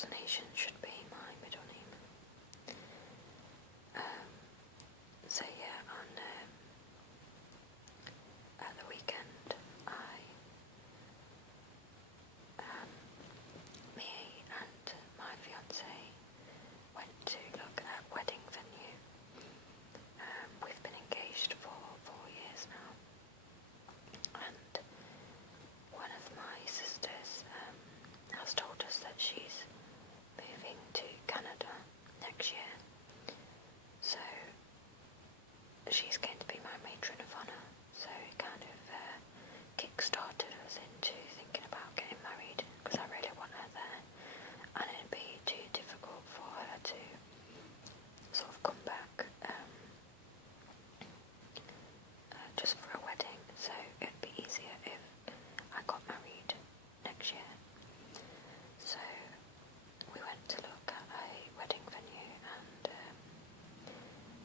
impersonation should be my middle name. So yeah, at the weekend, me and my fiance went to look at wedding venue. We've been engaged for 4 years now, and one of my sisters has told us that she's moving to Canada next year, so she's going to be my matron of honour. So it kind of kick-started us into thinking about getting married, because I really want her there, and it'd be too difficult for her to sort of come back just for a wedding. So it'd be easier if I got married next year. So we went to look at a wedding venue, and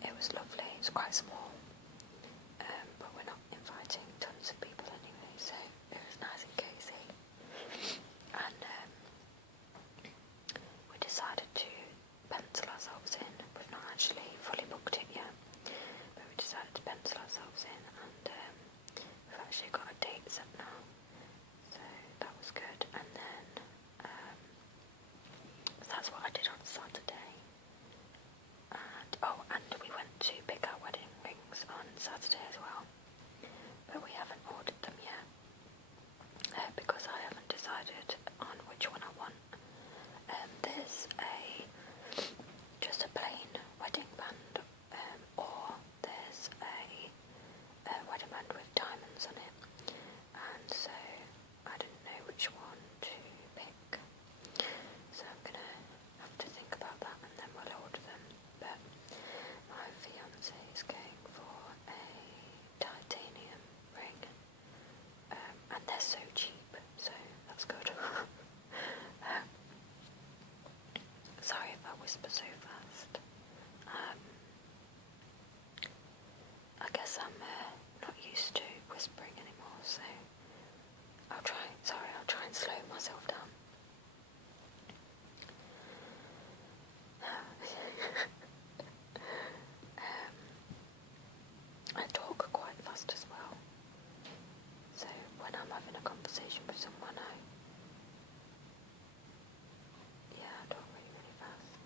it was lovely. It was quite small, but we're not inviting tons of people anyway, so it was nice and cosy. And we decided to pencil ourselves in. We've not actually fully booked it yet, but we decided to pencil ourselves in, and we've actually got a date set now, so that was good. And then that's what I did on Saturday. And we went to pick our wedding rings on Saturday as well, but we haven't ordered them yet because I haven't decided on which one I want. There's just a plain wedding band, or there's a wedding band with diamonds on it, and so I didn't know which one to pick. So I'm gonna have to think about that, and then we'll order them. But my fiance is going for a titanium ring, and they're so cheap, so that's good. Sorry if I whisper so fast. I guess I'm not used to whispering anymore, so I'll try and slow myself down. I talk quite fast as well, so when I'm having a conversation with someone, I talk really, really fast.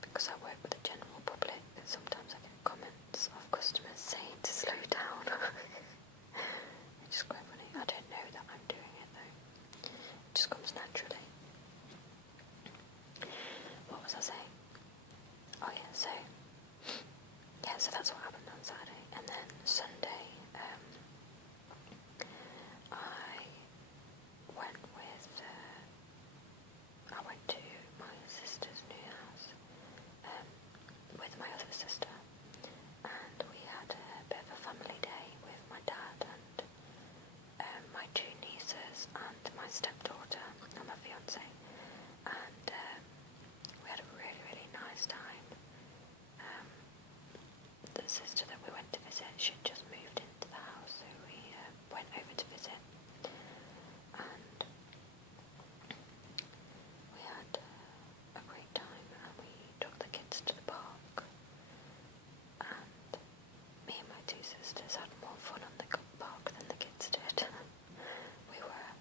Because I work with the general public, sometimes I get comments of customers saying to slow down. It's just quite funny. I don't know that I'm doing it though. It just comes naturally. What was I saying? Oh yeah, so that's what happened on Saturday. And then Sunday, I went to my sister's new house with my other sister, and we had a bit of a family day with my dad and my 2 nieces and my stepdaughter and my fiance, and we had a really, really nice time. The sister that we went to visit, she'd just moved into the house, so we went over to visit, and we had a great time, and we took the kids to the park, and me and my 2 sisters had more fun on the park than the kids did. We were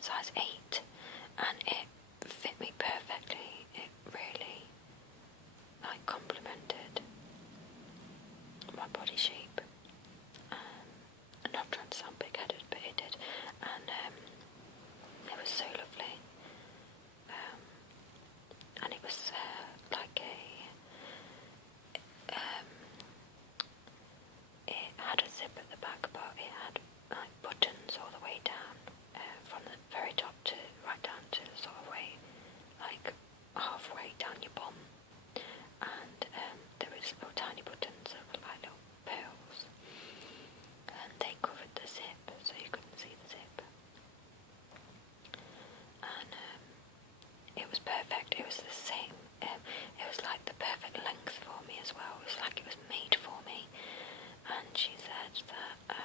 size 8, and it fit me perfectly. It really complemented my body shape. I'm not trying to sound big-headed, but it did, and it was so lovely. And it was it had a zip at the back, but it had buttons all the way down, from the very top to right down to sort of way, halfway down your bum, and there was little tiny buttons that were like little pearls, and they covered the zip so you couldn't see the zip, and it was perfect. It was the same, it was like the perfect length for me as well. It was like it was made for me. And she said that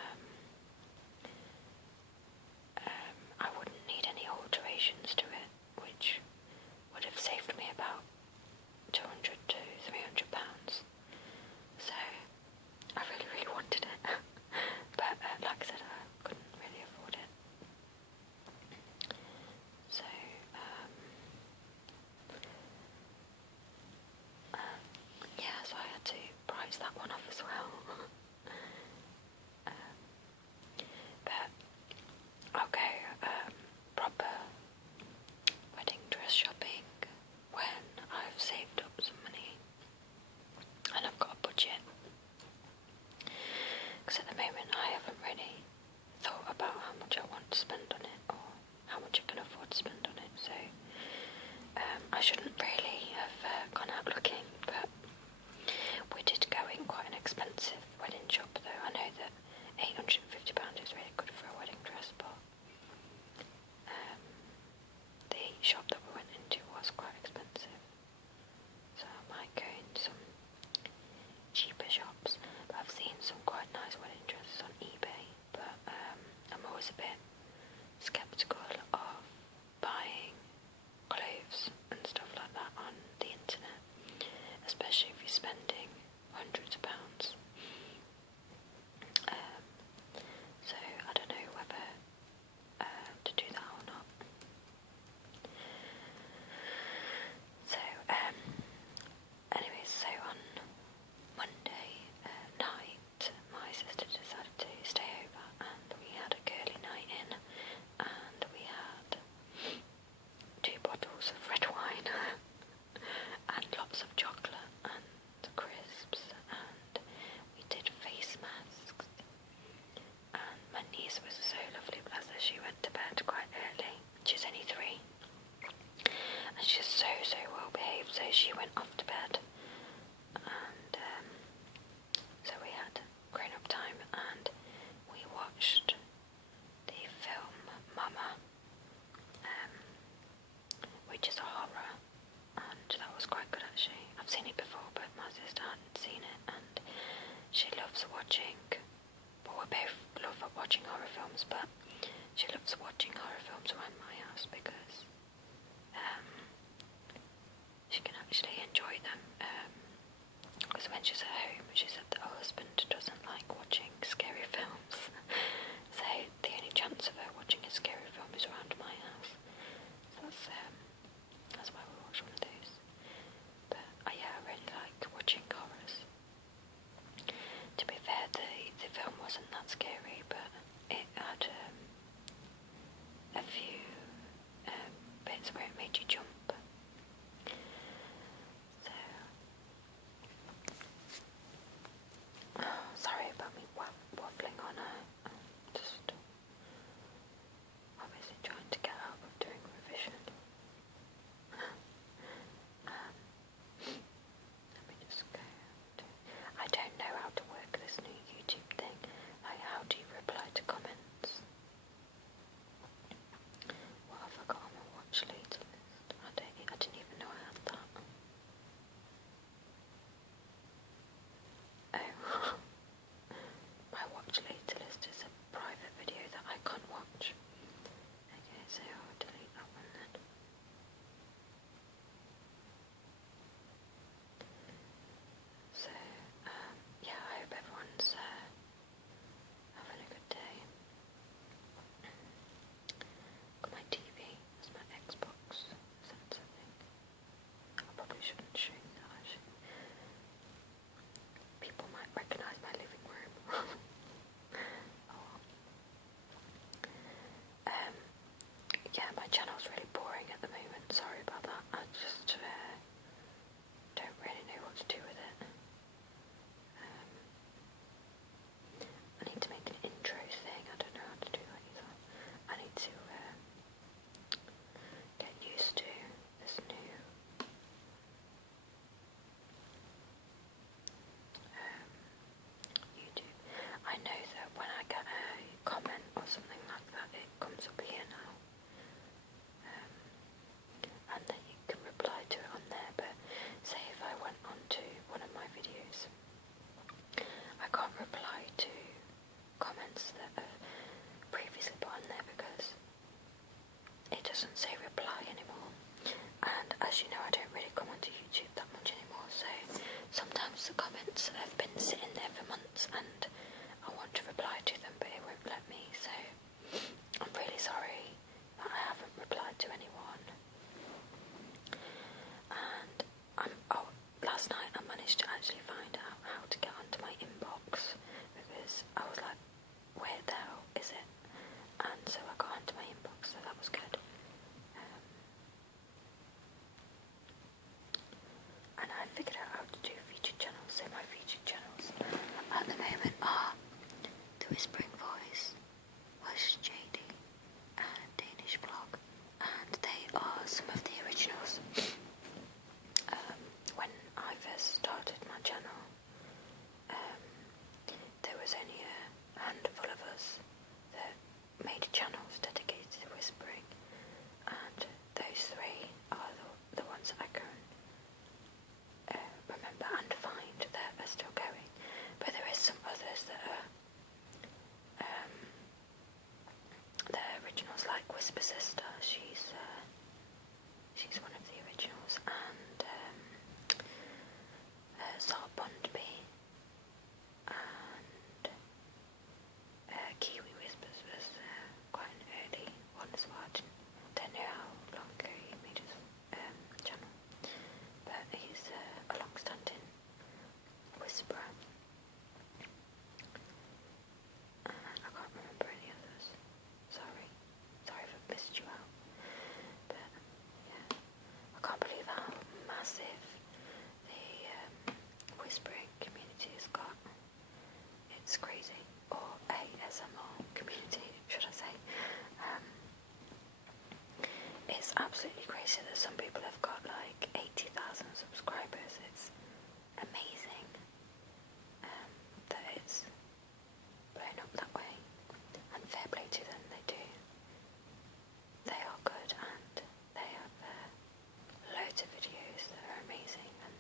I wouldn't need any alterations to it, which would have saved me about £200 to £300. So I really, really wanted it, but like I said, I couldn't really afford it. So yeah, so I had to price that one off as well. But I'll go proper wedding dress shopping when I've saved up some money and I've got a budget, because at the moment I haven't really thought about how much I want to spend on it or how much I can afford to spend on it, so I shouldn't really have gone out looking, but we did go in quite an expensive wedding shop though. I know that £850 is really good for a wedding dress, but the shop that we went into was quite expensive, so I might go into some cheaper shops. But I've seen some quite nice wedding dresses on eBay, but I'm always a bit sceptical of buying clothes and stuff like that on the internet, especially if you're spending hundreds of pounds. So I don't know whether to do that or not. So anyways, so on Monday night my sister decided to stay over and we had a girly night in, and we had 2 bottles of red wine and lots of chocolate and crisps, and we did face masks, and my niece was so lovely, bless her. She went to bed quite early. She's only 3 and she's so well behaved, so she went off to bed, and so we had grown up time and we watched the film Mama, which is a horror, and that was quite good actually. I've seen it before, but my sister hadn't seen it, and she loves watching, well, we both love watching horror films, but she loves watching horror films around my house because she can actually enjoy them, because when she's at home she said that her husband doesn't like watching scary films, so the only chance of her watching a scary film is around my house. So that's why we watch one of those. But yeah, I really like watching horrors. To be fair, the film wasn't that scary, but it had a few bits where it made you jump. So sorry about me waffling on. Just obviously trying sorry about that. I just don't really know what to do with it. I need to make an intro thing. I don't know how to do that either. I need to get used to this new YouTube. I know that when I get a comment or something like that, it comes up here now. And then you can reply to it on there, but say if I went on to one of my videos, I can't reply to comments that are previously put on there because it doesn't say reply anymore. And as you know, I don't really come onto YouTube that much anymore, so sometimes the comments have been sitting there for months and I want to reply to them, but it won't let me, so I'm really sorry that I haven't replied to anyone. And last night I managed to actually find out how to get onto my inbox, because I was like, where the hell is it? And so I got onto my inbox, so that was good. And I figured out how to do featured channels. So my featured channels at the moment are The Whispering Voice, Hush JD, and Danish Vlog, and they are some of the originals. When I first started my channel, there was only a handful of us that made channels dedicated to whispering, and those three are the ones that I can remember and find that are still going. But there is some others that are originals, like Whisper Sister. She's one of the originals, and Salt Bondby and Kiwi Whispers was quite an early one as well. I don't know how long ago he made his channel, but he's a long-standing whisperer. I can't remember any others. Sorry if I've missed you out. But yeah, I can't believe how massive the whispering community has got. It's crazy. Or ASMR community, should I say. It's absolutely crazy that some people have got like 80,000 subscribers. It's amazing that it's blown up that way, and fair play to them. They are good, and they have loads of videos that are amazing, and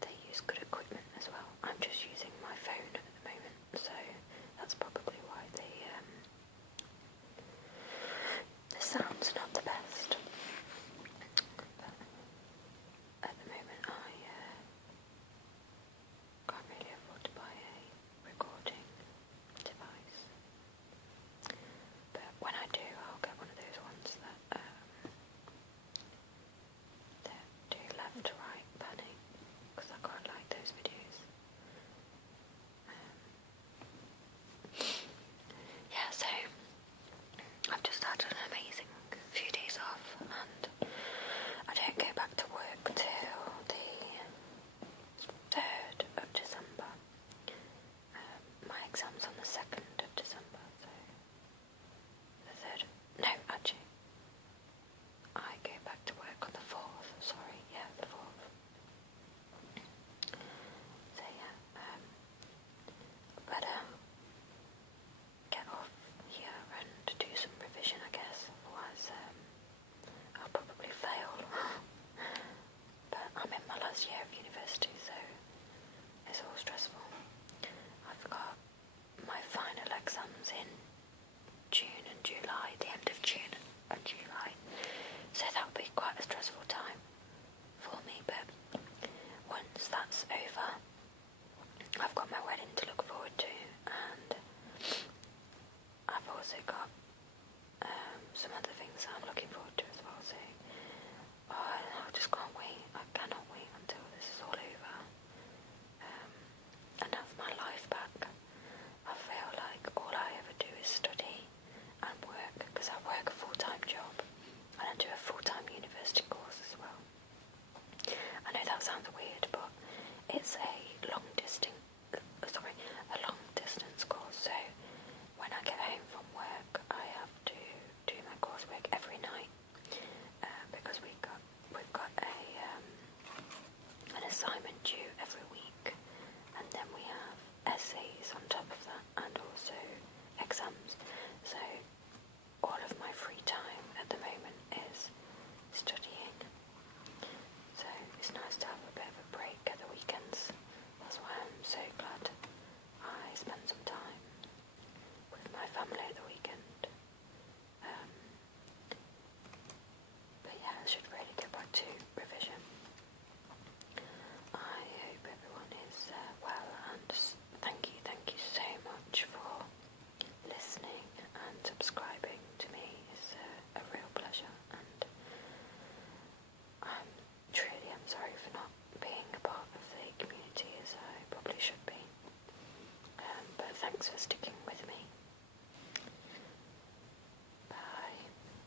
they use good equipment as well. I'm just using my phone at the moment, so that's probably why the sound's not the best. But at the moment I can't really afford to buy a recording device. But when I do, I'll get one of those ones that do left to right panning, because I quite like those videos. Yeah, so I've just had an amazing few days off, and I don't go back to work till the 3rd of December. My exam's on the 2nd of December, so the 3rd. No, actually, I go back to work on the 4th. Sorry, yeah, the 4th. So yeah, better get off here and do some revision, I guess. Otherwise, I'll probably fail. But I'm in my last year of university, so it's all stressful. I've got my final exams in June and July, the end of June and July, so that'll be quite a stressful time for me. But once that's over, I've got my wedding to look forward to, and I've also got some other